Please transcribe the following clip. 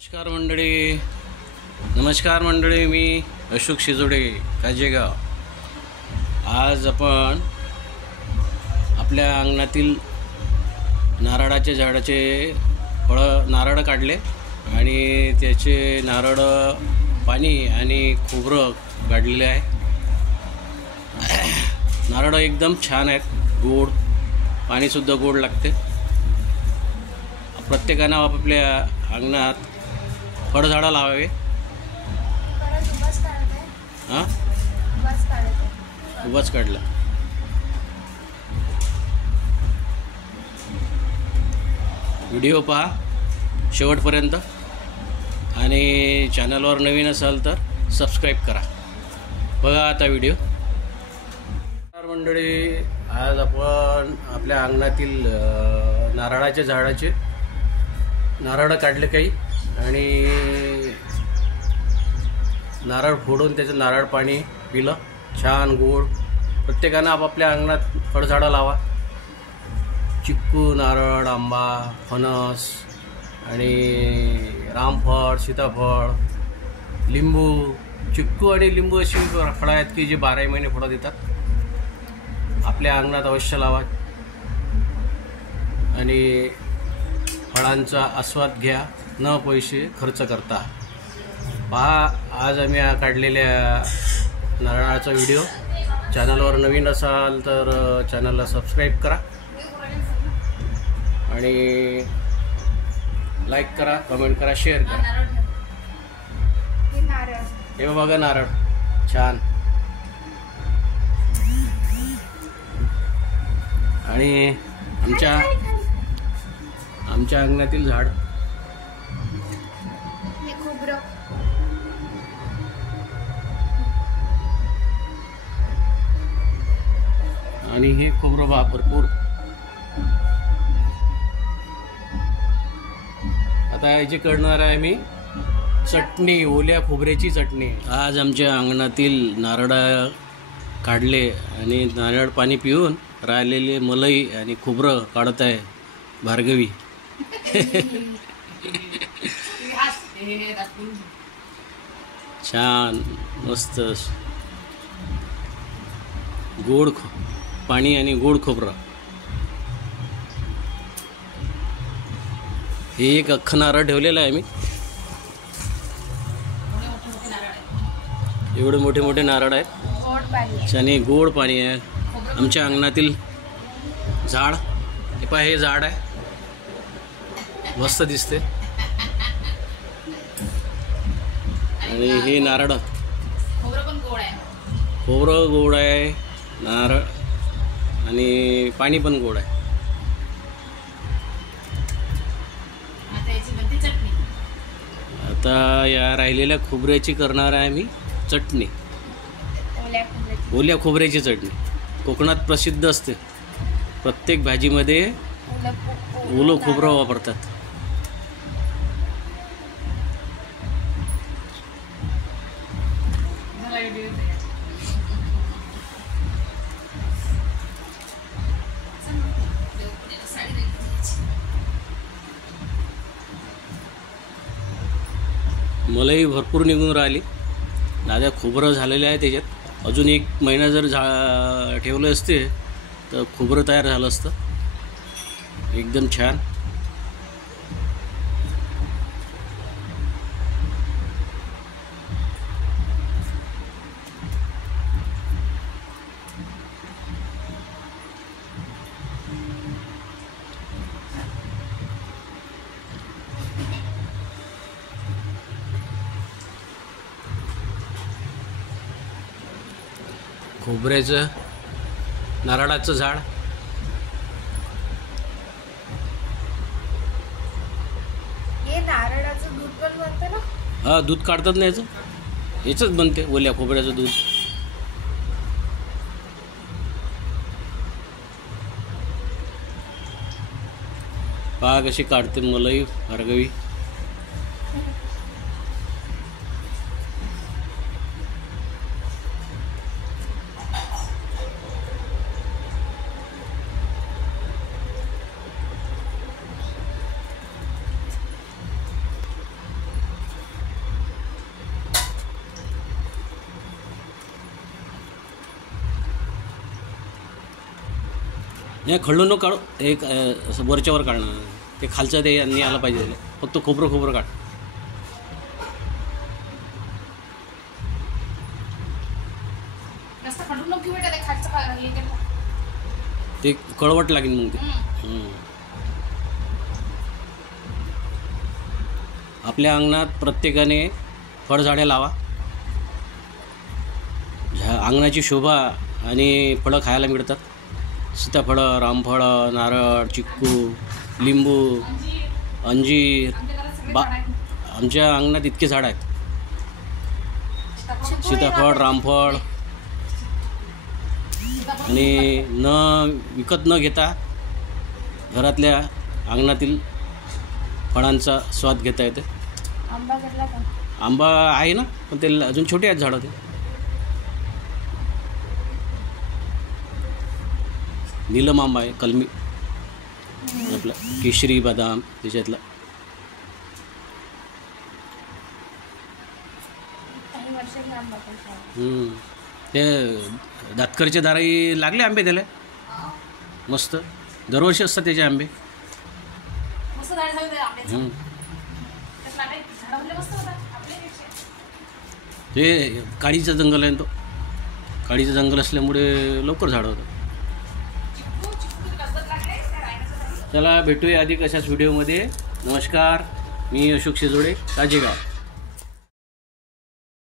नमस्कार मंडळी, मी अशोक शिजोडे काजेगाव. आज आपण आपल्या अंगणातील नारळाच्या झाडाचे नारळ काढले आणि त्याचे नारळ पाणी आणि खोबरं काढलेले आहे. नारळ एकदम छान आहेत, गोड, पाणीसुद्धा गोड लागते. प्रत्येकानं आपापल्या अंगणात फळझाडं लावावे. हां, उभाच काढला. व्हिडिओ पहा शेवटपर्यंत आणि चॅनलवर नवीन असाल तर सबस्क्राईब करा. बघा आता व्हिडिओ. मंडळी, आज आपण आपल्या अंगणातील नारळाच्या झाडाचे नारळ काढले काही आणि नारळ फोडून त्याचं नारळ पाणी पिलं. छान गोड. प्रत्येकानं आपापल्या अंगणात फळझाडं लावा. चिक्कू, नारळ, आंबा, फणस आणि रामफळ, सीताफळ, लिंबू. चिक्कू आणि लिंबू अशी फळं आहेत की जे 12 महिने फळं देतात. आपल्या अंगणात अवश्य लावा आणि फळांचा आस्वाद घ्या, न पैसे खर्च करता. पहा आज आम्ही काढलेल्या नारळाचा व्हिडिओ. चॅनलवर नवीन असाल तर चॅनलला सबस्क्राईब करा आणि लाईक करा, कमेंट करा, शेअर करा. हे बघा नारळ छान. आणि आमच्या अंगणातील झाड आणि हे खोबरं भरपूर. आता याची करणार आहे मी चटणी, ओल्या खोबऱ्याची चटणी. आज आमच्या अंगणातील नारळ काढले आणि नारळ पाणी पिऊन राहिलेले मलई आणि खोबरं काढत आहे भार्गवी. छान मस्त गोड पाणी आणि गोड खोबरं. हे एक अख्खं नारळ ठेवलेलं आहे मी. एवढे मोठे मोठे नारळ आहेत आणि गोड पाणी आहे. आमच्या अंगणातील झाड हे पहा, हे झाड आहे, मस्त दिसते. आणि हे नारळ, खोबरं गोड आहे, नारळ आणि पाणी पण गोड आहे. आता या राहिलेल्या खोबऱ्याची करणार आहे मी चटणी, ओल्या खोबऱ्याची चटणी. कोकणात प्रसिद्ध असते. प्रत्येक भाजीमध्ये ओलं खोबरं वापरतात. मलाही भरपूर निघून राहिली. दादा खोबरं झालेलं आहे त्याच्यात. अजून 1 महिना जर ठेवलं असते तर खोबरं तयार झालं असतं एकदम छान. खोबऱ्याचं, नारळाचं झाड. हे नारळाचं दूध पण बनते ना? हा, दूध काढतात ना याचंच बनते, ओल्या खोबऱ्याचं दूध. पहा कशी काढते मलई भार्गवी. नाही खळून नको काढू, एक असं वरच्यावर काढणं, ते खालचं ते यांनी आलं पाहिजे त्याला. फक्त खोबरं काढ. जास्त खडून नको बेटा, ते खालचं हे केलं. ते कळवट लागेल मग ते. आपल्या अंगणात प्रत्येकाने फळझाडे लावा. अंगणाची शोभा आणि फळं खायला मिळतात. सीताफळं, रामफळं, नारळ, चिक्कू, लिंबू, अंजीर. आमच्या अंगणात इतके झाड आहेत. सीताफळ, रामफळ. आणि विकत न घेता घरातल्या अंगणातील फळांचा स्वाद घेता येते. आंबा घेतला का? आंबा आहे ना, पण ते अजून छोटे आहेत झाडं. ते नीलम आंबा आहे, कलमी आपला केशरी बदाम त्याच्यातला. काही वर्षांनी आंबा पण खावा. ते दातकरच्या दाराई लागले आंबे त्याला मस्त. दरवर्षी असतात त्याचे आंबे. मस्त झाड झालं ते आंब्याचं. त्यात लागायचे झाडावले मस्त होतात आपल्यापेक्षा. ते काळीचं जंगल आहे ना, तो काळीचं जंगल असल्यामुळे लवकर झाडं होतं. चला भेटूया अधिक अशाच व्हिडिओमध्ये. नमस्कार, मी अशोक शेजोडे, ताजेगाव.